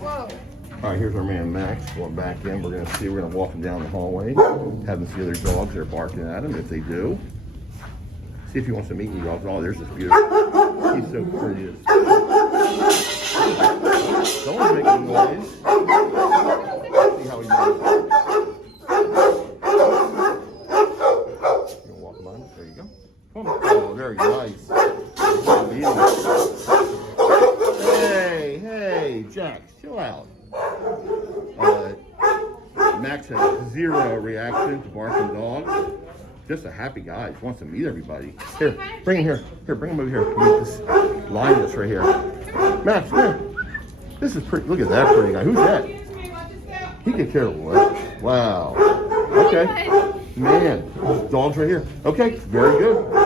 Whoa. All right, here's our man Max going back in. We're gonna walk him down the hallway, have him see other dogs. They're barking at him. If they do, see if he wants to meet you dogs. Oh, there's this beautiful. He's so pretty. Someone's making noise. See how he does. You gonna walk him on? There you go. Come on. Oh, very nice. Hey, Jack, chill out. Max has zero reaction to barking dogs. Just a happy guy. He wants to meet everybody. Here, bring him here. Here, bring him over here. Meet this lioness right here. Max, come here. This is pretty. Look at that pretty guy. Who's that? He could care less. Wow. Okay. Man, dogs right here. Okay, very good.